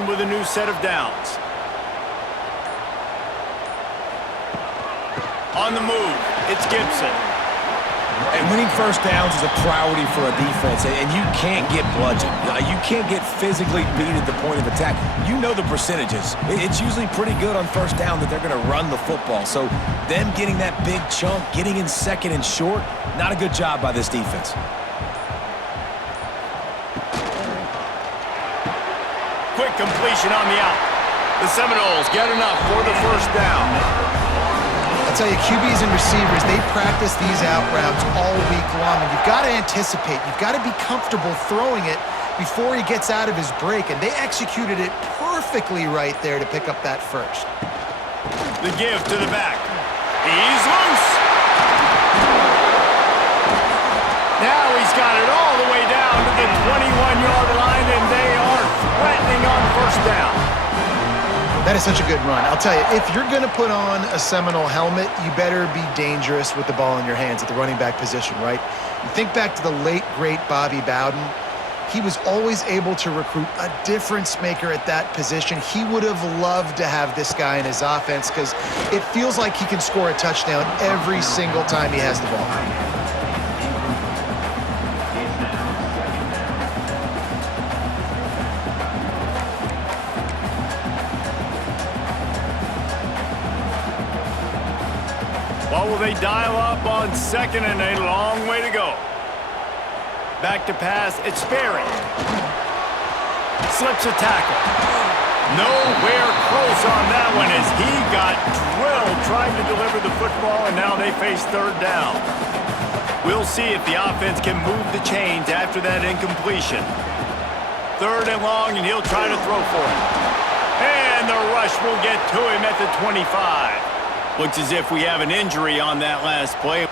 line with a new set of downs. On the move, it's Gibson. And winning first downs is a priority for a defense, and you can't get bludgeoned. You can't get physically beat at the point of attack. You know the percentages. It's usually pretty good on first down that they're going to run the football. So them getting that big chunk, getting in second and short, not a good job by this defense. Quick completion on the out. The Seminoles get enough for the first down. I'll tell you, QBs and receivers, they practice these out routes all week long, and you've got to anticipate. You've got to be comfortable throwing it before he gets out of his break, and they executed it perfectly right there to pick up that first. The give to the back. He's loose. Now he's got it all the way down to the 21-yard line, and they are threatening on first down. That is such a good run. I'll tell you, if you're going to put on a Seminole helmet, you better be dangerous with the ball in your hands at the running back position, right? You think back to the late, great Bobby Bowden. He was always able to recruit a difference maker at that position. He would have loved to have this guy in his offense because it feels like he can score a touchdown every single time he has the ball. What will they dial up on second and a long way to go? Back to pass, it's Sperry. Slips a tackle. Nowhere close on that one as he got drilled trying to deliver the football, and now they face third down. We'll see if the offense can move the chains after that incompletion. Third and long, and he'll try to throw for it. And the rush will get to him at the 25. Looks as if we have an injury on that last play.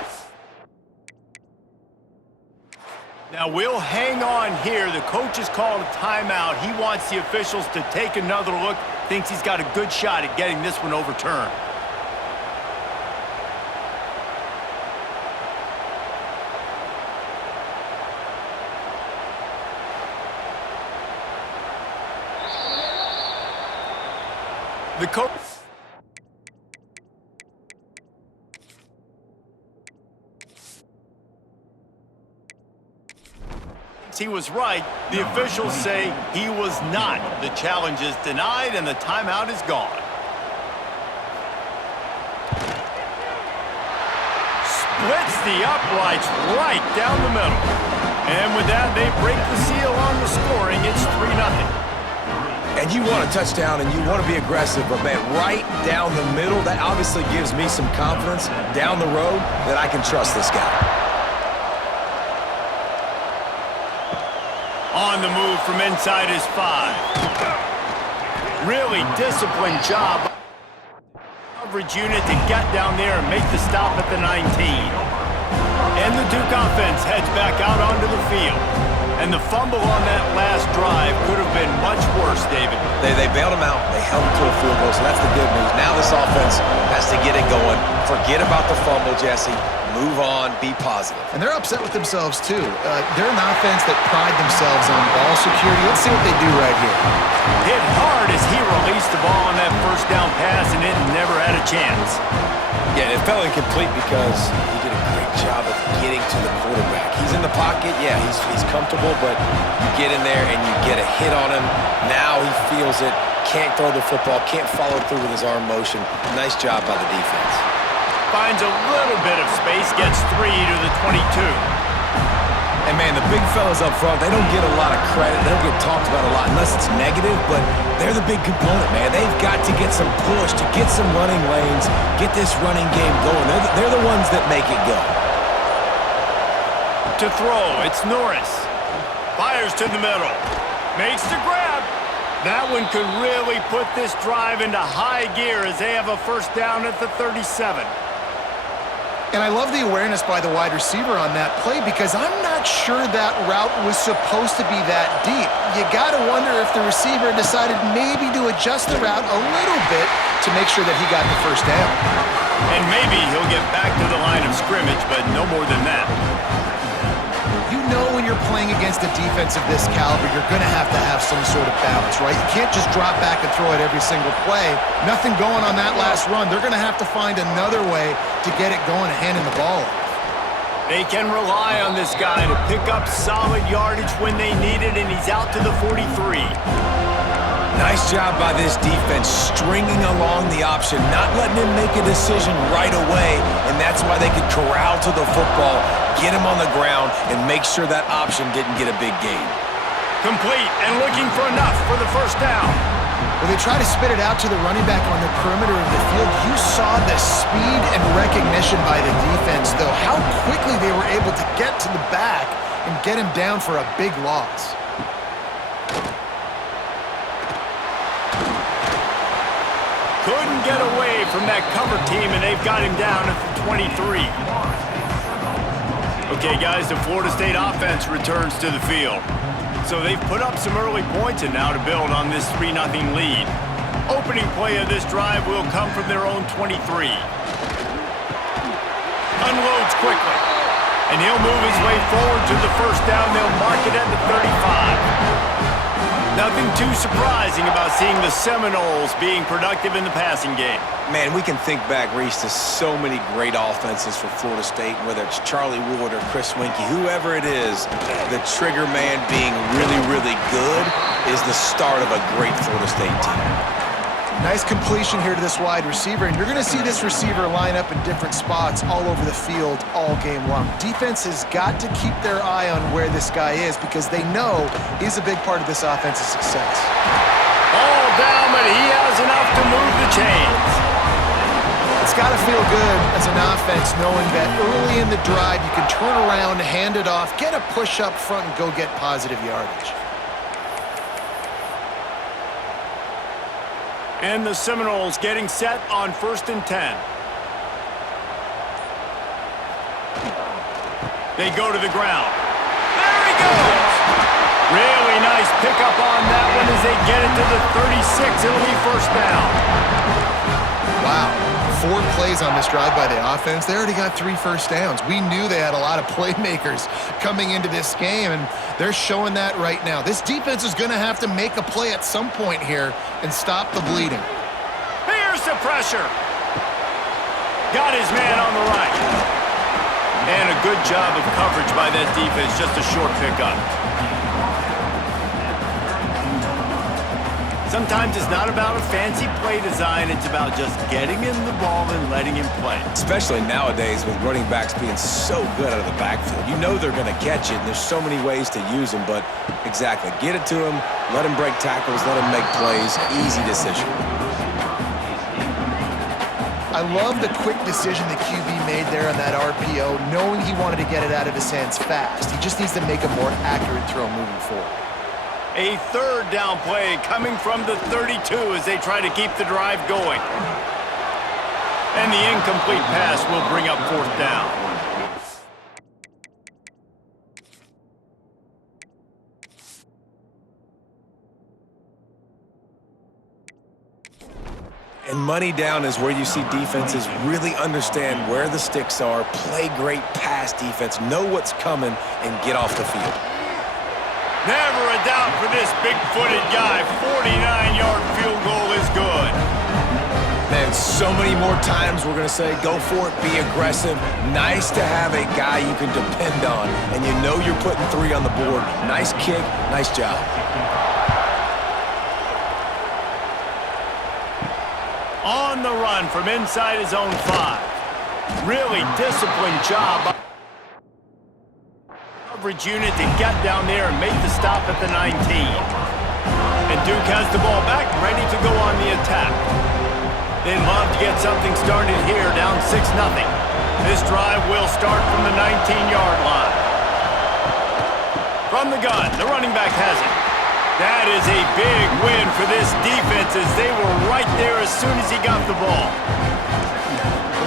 Now we'll hang on here. The coach has called a timeout. He wants the officials to take another look. Thinks he's got a good shot at getting this one overturned. The coach... he was right. The officials say he was not. The challenge is denied and the timeout is gone. Splits the uprights right down the middle. And with that, they break the seal on the scoring. It's 3-0. And you want a touchdown and you want to be aggressive, but man, right down the middle, that obviously gives me some confidence down the road that I can trust this guy. On the move from inside his 5. Really disciplined job. Coverage unit to get down there and make the stop at the 19. And the Duke offense heads back out onto the field. And the fumble on that last drive could have been much worse, David. They bailed him out. They held him to a field goal, so that's the good news. Now this offense has to get it going. Forget about the fumble, Jesse. Move on, be positive. And they're upset with themselves, too. They're an offense that pride themselves on ball security. Let's see what they do right here. Hit hard as he released the ball on that first down pass, and it never had a chance. Yeah, it fell incomplete because he did a great job of getting to the quarterback. He's in the pocket, yeah, he's comfortable, but you get in there and you get a hit on him. Now he feels it, can't throw the football, can't follow through with his arm motion. Nice job by the defense. Finds a little bit of space, gets 3 to the 22. And man, the big fellas up front, they don't get a lot of credit. They don't get talked about a lot unless it's negative, but they're the big component, man. They've got to get some push, to get some running lanes, get this running game going. They're the ones that make it go. To throw, it's Norris. Fires to the middle. Makes the grab. That one could really put this drive into high gear as they have a first down at the 37. And I love the awareness by the wide receiver on that play because I'm not sure that route was supposed to be that deep. You got to wonder if the receiver decided maybe to adjust the route a little bit to make sure that he got the first down. And maybe he'll get back to the line of scrimmage, but no more than that. You know when you're playing against a defense of this caliber, you're going to have some sort of balance, right? You can't just drop back and throw it every single play. Nothing going on that last run. They're going to have to find another way to get it going and handing the ball off. They can rely on this guy to pick up solid yardage when they need it, and he's out to the 43. Nice job by this defense stringing along the option, not letting him make a decision right away, and that's why they could corral to the football, get him on the ground, and make sure that option didn't get a big gain. Complete and looking for enough for the first down. When they try to spit it out to the running back on the perimeter of the field, you saw the speed and recognition by the defense, though, how quickly they were able to get to the back and get him down for a big loss. Couldn't get away from that cover team, and they've got him down at the 23. Okay, guys, the Florida State offense returns to the field. So they've put up some early points and now to build on this 3-0 lead. Opening play of this drive will come from their own 23. Unloads quickly, and he'll move his way forward to the first down. They'll mark it at the 35. Nothing too surprising about seeing the Seminoles being productive in the passing game. Man, we can think back, Reese, to so many great offenses for Florida State, whether it's Charlie Wood or Chris Winkie, whoever it is, the trigger man being really, really good is the start of a great Florida State team. Nice completion here to this wide receiver, and you're going to see this receiver line up in different spots all over the field all game long. Defense has got to keep their eye on where this guy is because they know he's a big part of this offense's success. All down, but he has enough to move the chains. It's got to feel good as an offense knowing that early in the drive you can turn around, hand it off, get a push up front, and go get positive yardage. And the Seminoles getting set on 1st and 10. They go to the ground. There he goes! Really nice pickup on that one as they get it to the 36. It'll be first down. Wow. 4 plays on this drive by the offense. They already got 3 first downs. We knew they had a lot of playmakers coming into this game, and they're showing that right now. This defense is going to have to make a play at some point here and stop the bleeding. Here's the pressure. Got his man on the right. And a good job of coverage by that defense. Just a short pickup. Sometimes it's not about a fancy play design. It's about just getting him the ball and letting him play. Especially nowadays with running backs being so good out of the backfield. You know they're going to catch it, and there's so many ways to use them, but exactly. Get it to him, let him break tackles, let him make plays. Easy decision. I love the quick decision the QB made there on that RPO, knowing he wanted to get it out of his hands fast. He just needs to make a more accurate throw moving forward. A 3rd down play coming from the 32 as they try to keep the drive going. And the incomplete pass will bring up 4th down. And money down is where you see defenses really understand where the sticks are, play great pass defense, know what's coming, and get off the field. Never a doubt for this big-footed guy. 49-yard field goal is good. Man, so many more times we're going to say, go for it, be aggressive. Nice to have a guy you can depend on, and you know you're putting 3 on the board. Nice kick, nice job. On the run from inside his own 5. Really disciplined job. Coverage unit to get down there and make the stop at the 19. And Duke has the ball back, ready to go on the attack. They'd love to get something started here, down 6-0. This drive will start from the 19-yard line. From the gun, the running back has it. That is a big win for this defense as they were right there as soon as he got the ball.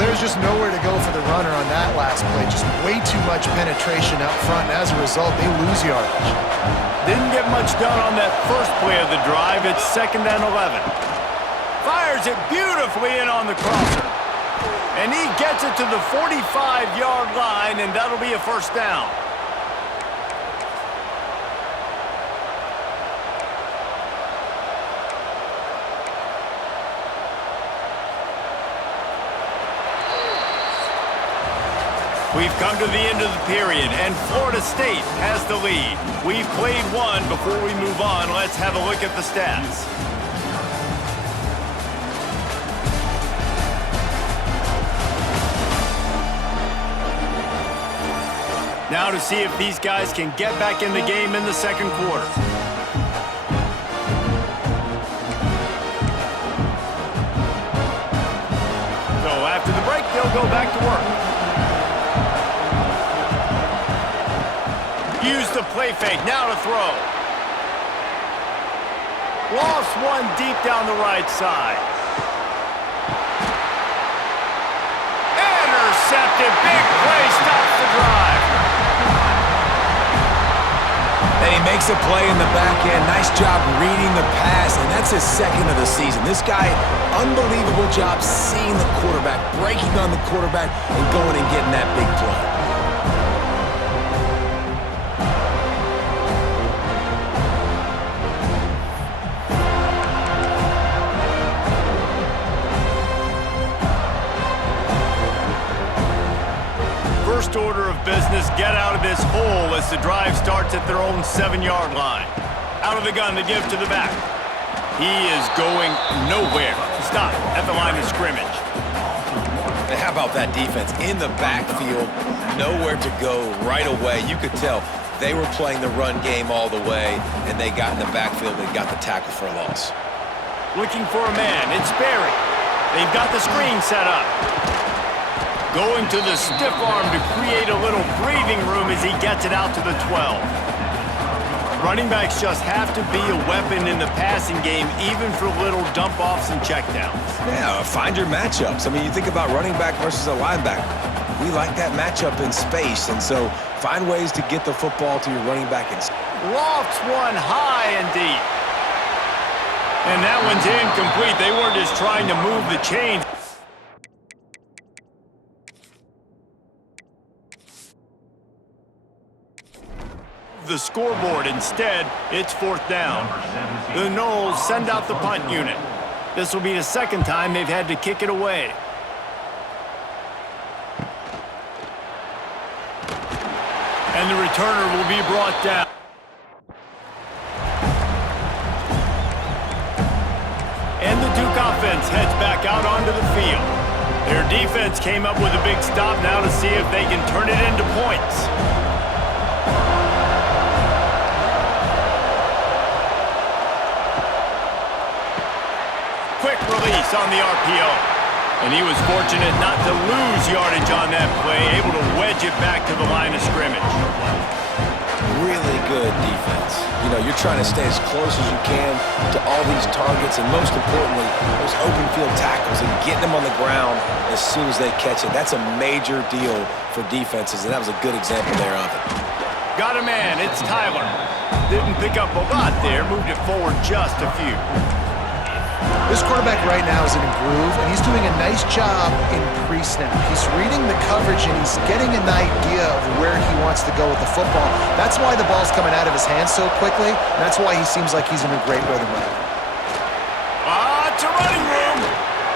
There's just nowhere to go for the runner on that last play. Just way too much penetration up front, and as a result, they lose yardage. Didn't get much done on that first play of the drive. It's 2nd and 11. Fires it beautifully in on the crosser. And he gets it to the 45-yard line, and that'll be a first down. We've come to the end of the period, and Florida State has the lead. We've played one. Before we move on, let's have a look at the stats. Now to see if these guys can get back in the game in the second quarter. So after the break, they'll go back to work. Use the play fake, now to throw. Lost one deep down the right side. Intercepted, big play, stops the drive. And he makes a play in the back end. Nice job reading the pass, and that's his second of the season. This guy, unbelievable job seeing the quarterback, breaking on the quarterback, and going and getting that big play. First order of business, get out of this hole as the drive starts at their own 7-yard line. Out of the gun to give to the back. He is going nowhere. Stop at the line of scrimmage. And how about that defense in the backfield? Nowhere to go right away. You could tell they were playing the run game all the way, and they got in the backfield and got the tackle for a loss. Looking for a man. It's Barry. They've got the screen set up. Going to the stiff arm to create a little breathing room as he gets it out to the 12. Running backs just have to be a weapon in the passing game, even for little dump-offs and checkdowns. Yeah, find your matchups. I mean, you think about running back versus a linebacker. We like that matchup in space, and so find ways to get the football to your running back in space. Lofts one high and deep. And that one's incomplete. They weren't just trying to move the chains. The scoreboard. Instead, it's 4th down. The Noles send out the punt unit. This will be the second time they've had to kick it away. And the returner will be brought down. And the Duke offense heads back out onto the field. Their defense came up with a big stop now to see if they can turn it into points. Quick release on the RPO. And he was fortunate not to lose yardage on that play, able to wedge it back to the line of scrimmage. Really good defense. You know, you're trying to stay as close as you can to all these targets, and most importantly, those open field tackles and getting them on the ground as soon as they catch it. That's a major deal for defenses, and that was a good example there of it. Got a man, it's Tyler. Didn't pick up a lot there, moved it forward just a few. This quarterback right now is in a groove, and he's doing a nice job in pre-snap. He's reading the coverage, and he's getting an idea of where he wants to go with the football. That's why the ball's coming out of his hands so quickly, and that's why he seems like he's in a great rhythm right now. To running room.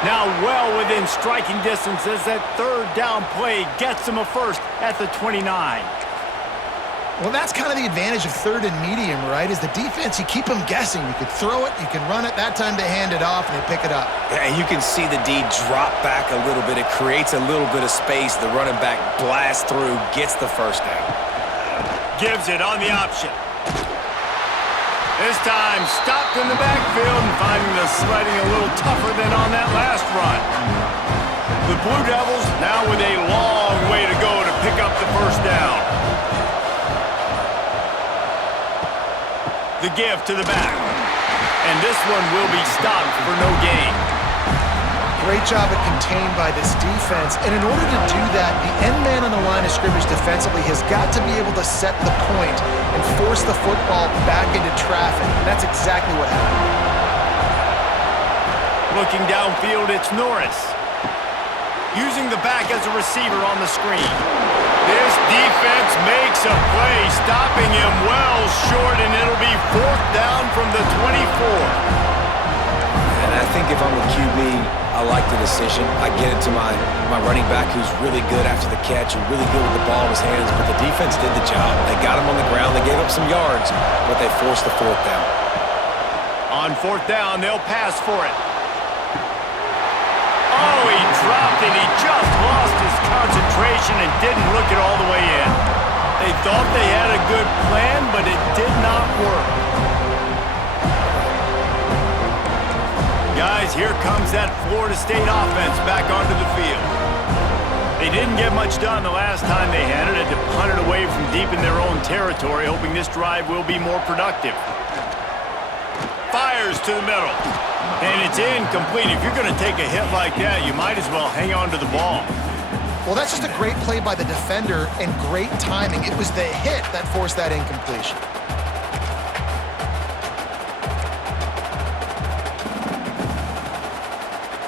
Now well within striking distance as that 3rd down play gets him a first at the 29. Well, that's kind of the advantage of 3rd and medium, right? Is the defense, you keep them guessing. You can throw it, you can run it. That time they hand it off and they pick it up. Yeah, and you can see the D drop back a little bit. It creates a little bit of space. The running back blasts through, gets the first down. Gives it on the option. This time stopped in the backfield and finding the sledding a little tougher than on that last run. The Blue Devils now with a long way to go to pick up the first down. The give to the back. And this one will be stopped for no gain. Great job at contained by this defense. And in order to do that, the end man on the line of scrimmage defensively has got to be able to set the point and force the football back into traffic. And that's exactly what happened. Looking downfield, it's Norris. Using the back as a receiver on the screen. This defense makes a play, stopping him well short, and it'll be 4th down from the 24. And I think if I'm a QB, I like the decision. I get it to my running back who's really good after the catch and really good with the ball in his hands, but the defense did the job. They got him on the ground. They gave up some yards, but they forced the fourth down. On fourth down, they'll pass for it. Oh, he dropped it. He just lost his concentration and didn't look it all the way in. They thought they had a good plan, but it did not work. Guys, here comes that Florida State offense back onto the field. They didn't get much done the last time they had it. Had to punt it away from deep in their own territory, hoping this drive will be more productive. Fires to the middle. And it's incomplete. If you're going to take a hit like that, you might as well hang on to the ball. Well, that's just a great play by the defender and great timing. It was the hit that forced that incompletion.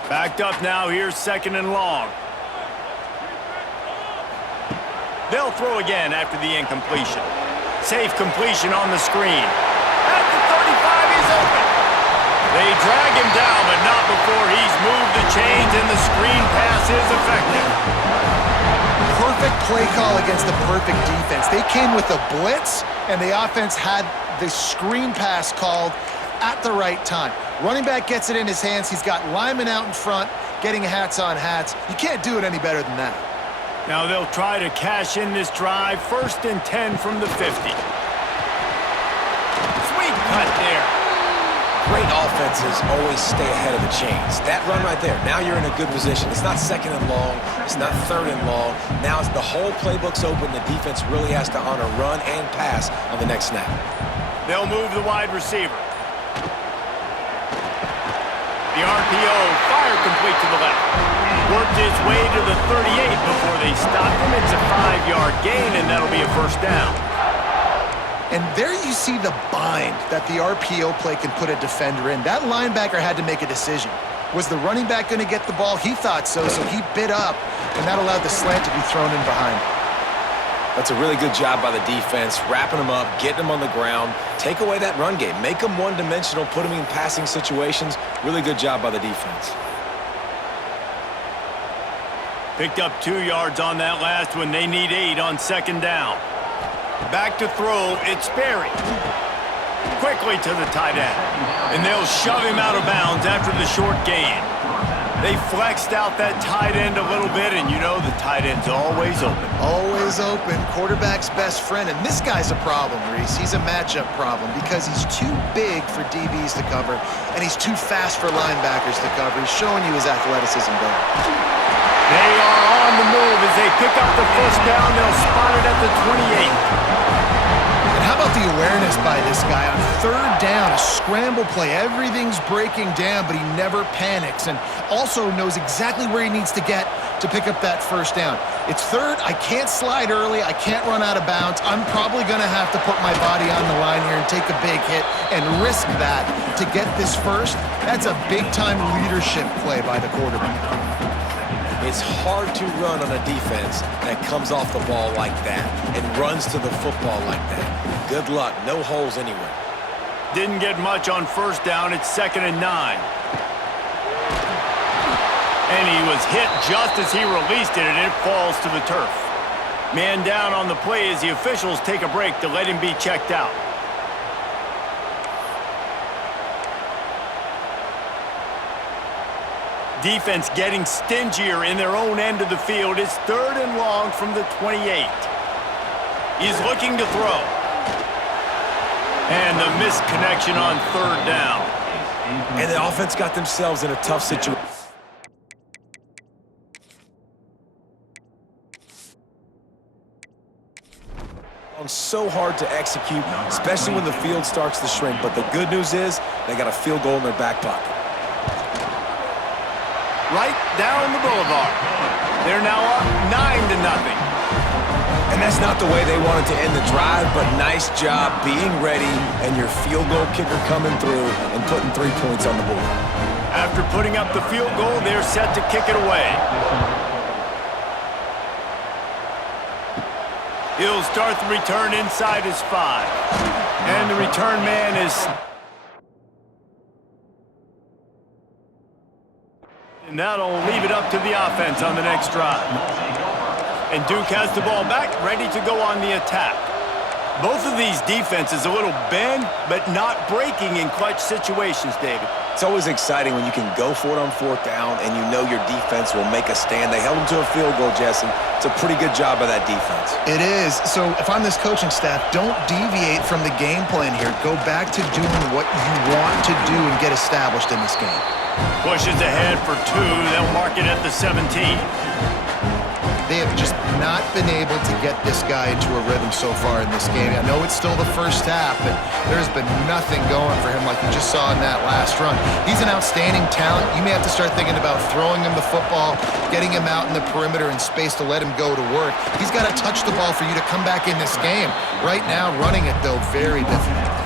Backed up now, here's second and long. They'll throw again after the incompletion. Safe completion on the screen. At the 35, he's open. They drag him down, but not before he's moved the chains and the screen pass is effective. Perfect play call against the perfect defense. They came with a blitz, and the offense had the screen pass called at the right time. Running back gets it in his hands. He's got linemen out in front, getting hats on hats. You can't do it any better than that. Now they'll try to cash in this drive. 1st and 10 from the 50. Sweet cut there. Great offenses always stay ahead of the chains. That run right there, now you're in a good position. It's not second and long. It's not third and long. Now it's the whole playbook's open. The defense really has to honor run and pass on the next snap. They'll move the wide receiver. The RPO, fire complete to the left. Worked his way to the 38 before they stopped him. It's a 5-yard gain, and that'll be a first down. And there you see the bind that the RPO play can put a defender in. That linebacker had to make a decision. Was the running back going to get the ball? He thought so, so he bit up, and that allowed the slant to be thrown in behind. That's a really good job by the defense, wrapping them up, getting them on the ground, take away that run game, make them one-dimensional, put them in passing situations. Really good job by the defense. Picked up 2 yards on that last one. They need 8 on second down. Back to throw, it's Berry. Quickly to the tight end. And they'll shove him out of bounds after the short gain. They flexed out that tight end a little bit, and you know the tight end's always open. Always open. Quarterback's best friend. And this guy's a problem, Reese. He's a matchup problem because he's too big for DBs to cover, and he's too fast for linebackers to cover. He's showing you his athleticism there. They are on the move as they pick up the first down. They'll spot it at the 28. And how about the awareness by this guy on third down, a scramble play. Everything's breaking down, but he never panics and also knows exactly where he needs to get to pick up that first down. It's third. I can't slide early. I can't run out of bounds. I'm probably going to have to put my body on the line here and take a big hit and risk that to get this first. That's a big-time leadership play by the quarterback. It's hard to run on a defense that comes off the ball like that and runs to the football like that. Good luck. No holes anywhere. Didn't get much on first down. It's 2nd and 9. And he was hit just as he released it, and it falls to the turf. Man down on the play as the officials take a break to let him be checked out. Defense getting stingier in their own end of the field. It's 3rd and long from the 28. He's looking to throw. And the missed connection on 3rd down. And the offense got themselves in a tough situation. So hard to execute, especially when the field starts to shrink. But the good news is they got a field goal in their back pocket. Right down the boulevard. They're now up 9-0. And that's not the way they wanted to end the drive, but nice job being ready and your field goal kicker coming through and putting 3 points on the board. After putting up the field goal, they're set to kick it away. He'll start the return inside his 5. And the return man is And that'll leave it up to the offense on the next drive. And Duke has the ball back, ready to go on the attack. Both of these defenses a little bend, but not breaking in clutch situations, David. It's always exciting when you can go for it on fourth down and you know your defense will make a stand. They held them to a field goal, Jesse. It's a pretty good job by that defense. It is. So if I'm this coaching staff, don't deviate from the game plan here. Go back to doing what you want to do and get established in this game. Pushes ahead for 2. They'll mark it at the 17. They have just not been able to get this guy into a rhythm so far in this game. I know it's still the first half, but there's been nothing going for him like you just saw in that last run. He's an outstanding talent. You may have to start thinking about throwing him the football, getting him out in the perimeter in space to let him go to work. He's got to touch the ball for you to come back in this game. Right now, running it, though, very difficult.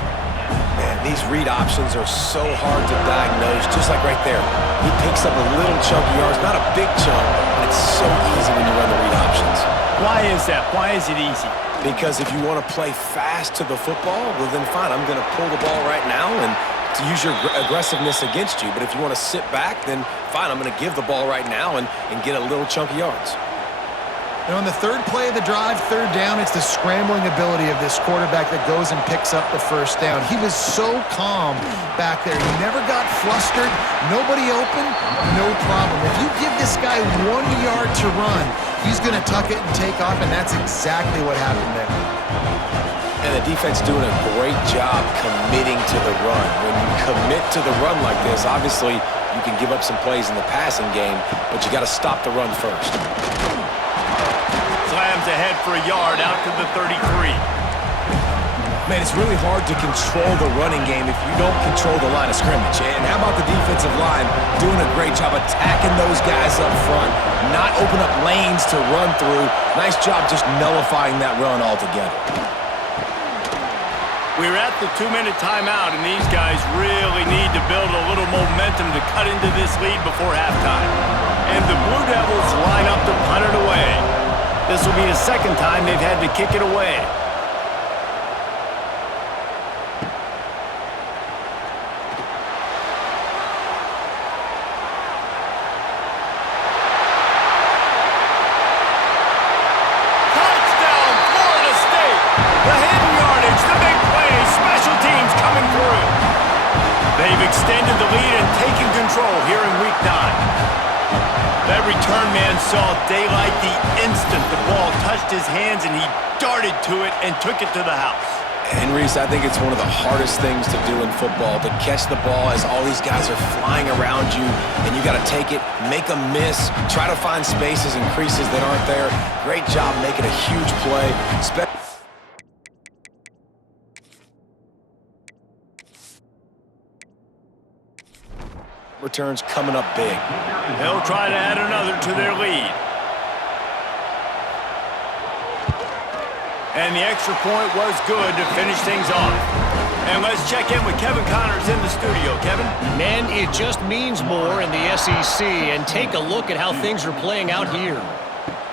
Man, these read options are so hard to diagnose, just like right there. He picks up a little chunk of yards, not a big chunk, but it's so easy when you run the read options. Why is that? Why is it easy? Because if you want to play fast to the football, well then fine, I'm going to pull the ball right now and to use your aggressiveness against you. But if you want to sit back, then fine, I'm going to give the ball right now and get a little chunk of yards. And on the third play of the drive, third down, it's the scrambling ability of this quarterback that goes and picks up the first down. He was so calm back there. He never got flustered. Nobody open, no problem. If you give this guy 1 yard to run, he's going to tuck it and take off, and that's exactly what happened there. And the defense doing a great job committing to the run. When you commit to the run like this, obviously you can give up some plays in the passing game, but you got to stop the run first. Slams ahead for a yard out to the 33. Man, it's really hard to control the running game if you don't control the line of scrimmage. And how about the defensive line doing a great job attacking those guys up front, not open up lanes to run through. Nice job just nullifying that run altogether. We're at the 2-minute timeout, and these guys really need to build a little momentum to cut into this lead before halftime. And the Blue Devils line up to punt it away. This will be the second time they've had to kick it away. Touchdown, Florida State! The hidden yardage, the big play, special teams coming through. They've extended the lead and taken control here in Week 9. That return man saw daylight the instant the ball touched his hands, and he darted to it and took it to the house. And Reese, I think it's one of the hardest things to do in football, to catch the ball as all these guys are flying around you, and you got to take it, make a miss, try to find spaces and creases that aren't there. Great job making a huge play. Returns coming up big. They'll try to add another to their lead. And the extra point was good to finish things off. And let's check in with Kevin Connors in the studio. Kevin? Man, it just means more in the SEC, and take a look at how things are playing out here.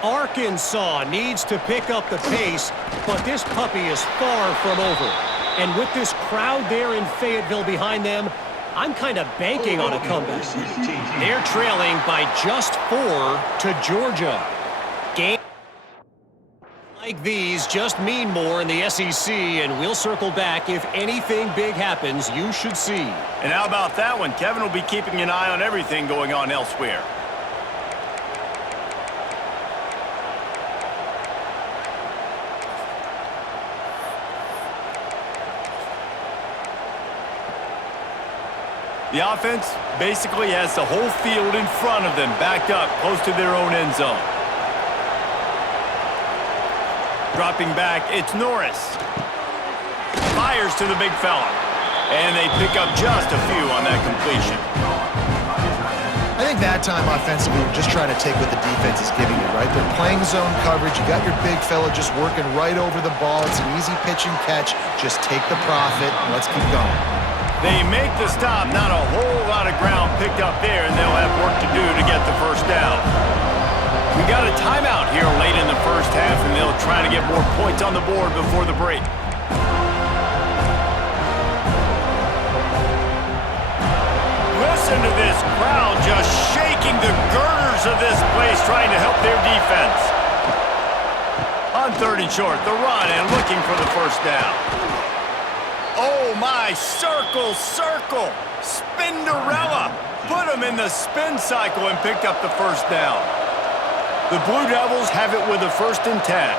Arkansas needs to pick up the pace, but this puppy is far from over. And with this crowd there in Fayetteville behind them, I'm kind of banking on a comeback. They're trailing by just 4 to Georgia. Games like these just mean more in the SEC, and we'll circle back if anything big happens. You should see. And how about that one? Kevin will be keeping an eye on everything going on elsewhere. The offense basically has the whole field in front of them, backed up close to their own end zone. Dropping back, it's Norris. Fires to the big fella. And they pick up just a few on that completion. I think that time offensively, we're just trying to take what the defense is giving you, right? They're playing zone coverage. You got your big fella just working right over the ball. It's an easy pitch and catch. Just take the profit and let's keep going. They make the stop, not a whole lot of ground picked up there, and they'll have work to do to get the first down. We got a timeout here late in the first half, and they'll try to get more points on the board before the break. Listen to this crowd just shaking shaking the girders of this place, trying to help their defense. On 3rd and short, the run and looking for the first down. Oh my, circle, circle, Spinderella. Put him in the spin cycle and picked up the first down. The Blue Devils have it with a 1st and 10.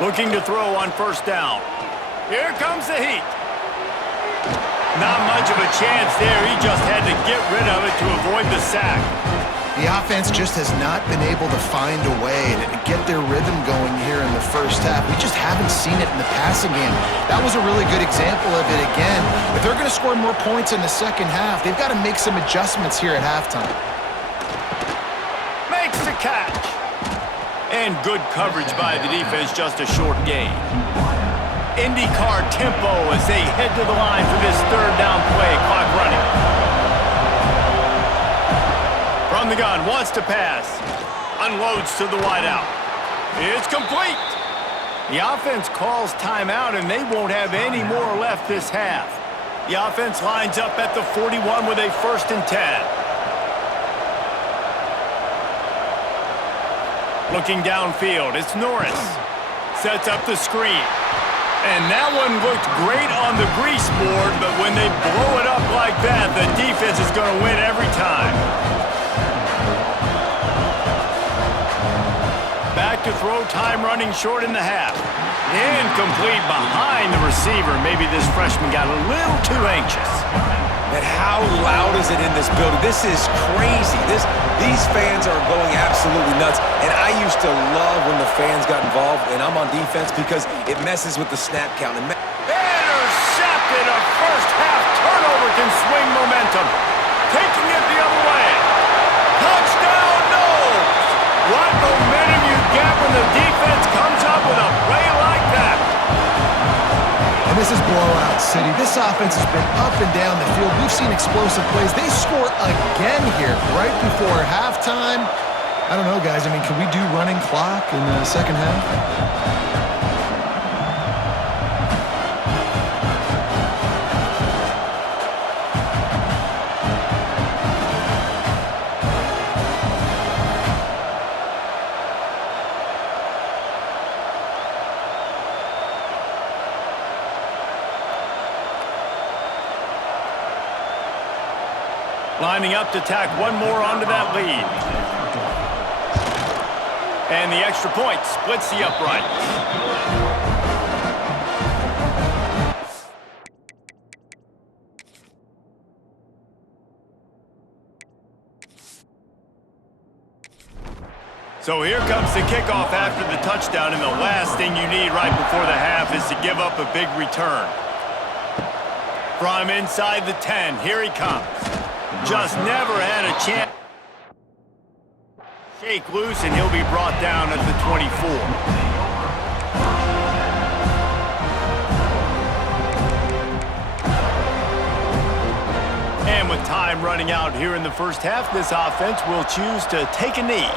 Looking to throw on 1st down. Here comes the heat. Not much of a chance there. He just had to get rid of it to avoid the sack. The offense just has not been able to find a way to get their rhythm going here in the first half. We just haven't seen it in the passing game. That was a really good example of it again. If they're going to score more points in the second half, they've got to make some adjustments here at halftime. Makes the catch. And good coverage by the defense, just a short gain. IndyCar tempo as they head to the line for this 3rd down play. Clock running. From the gun, wants to pass. Unloads to the wideout. It's complete. The offense calls timeout, and they won't have any more left this half. The offense lines up at the 41 with a 1st and 10. Looking downfield, it's Norris. Sets up the screen. And that one looked great on the grease board, but when they blow it up like that, the defense is going to win every time. Back to throw, time running short in the half. Incomplete behind the receiver. Maybe this freshman got a little too anxious. And how loud is it in this building? This is crazy. These fans are going absolutely nuts. And I used to love when the fans got involved, and I'm on defense because it messes with the snap count. Intercepted. A first half turnover can swing momentum. Taking it the other way. Touchdown, Knowles. What momentum you get when the defense comes up with a play like that. And this is blowout city. This offense has been up and down the field. We've seen explosive plays. They score again here right before halftime. I don't know, guys. I mean, can we do running clock in the second half? Lining up to tack one more onto that lead. And the extra point splits the uprights. So here comes the kickoff after the touchdown, and the last thing you need right before the half is to give up a big return. From inside the 10, here he comes. Just never had a chance. Shake loose, and he'll be brought down at the 24. And with time running out here in the first half, this offense will choose to take a knee.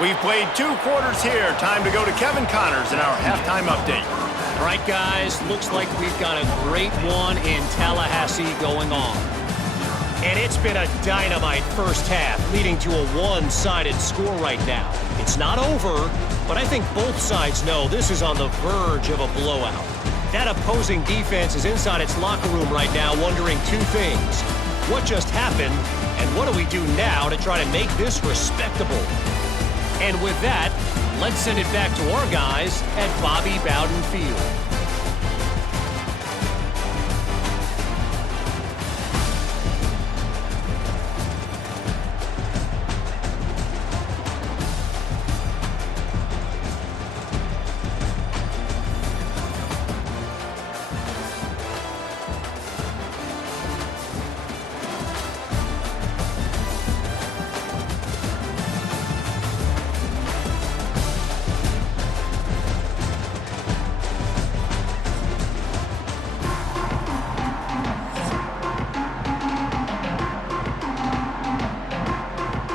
We've played 2 quarters here. Time to go to Kevin Connors in our halftime update. All right, guys, looks like we've got a great one in Tallahassee going on. And it's been a dynamite first half, leading to a one-sided score right now. It's not over, but I think both sides know this is on the verge of a blowout. That opposing defense is inside its locker room right now wondering 2 things. What just happened, and what do we do now to try to make this respectable? And with that, let's send it back to our guys at Bobby Bowden Field.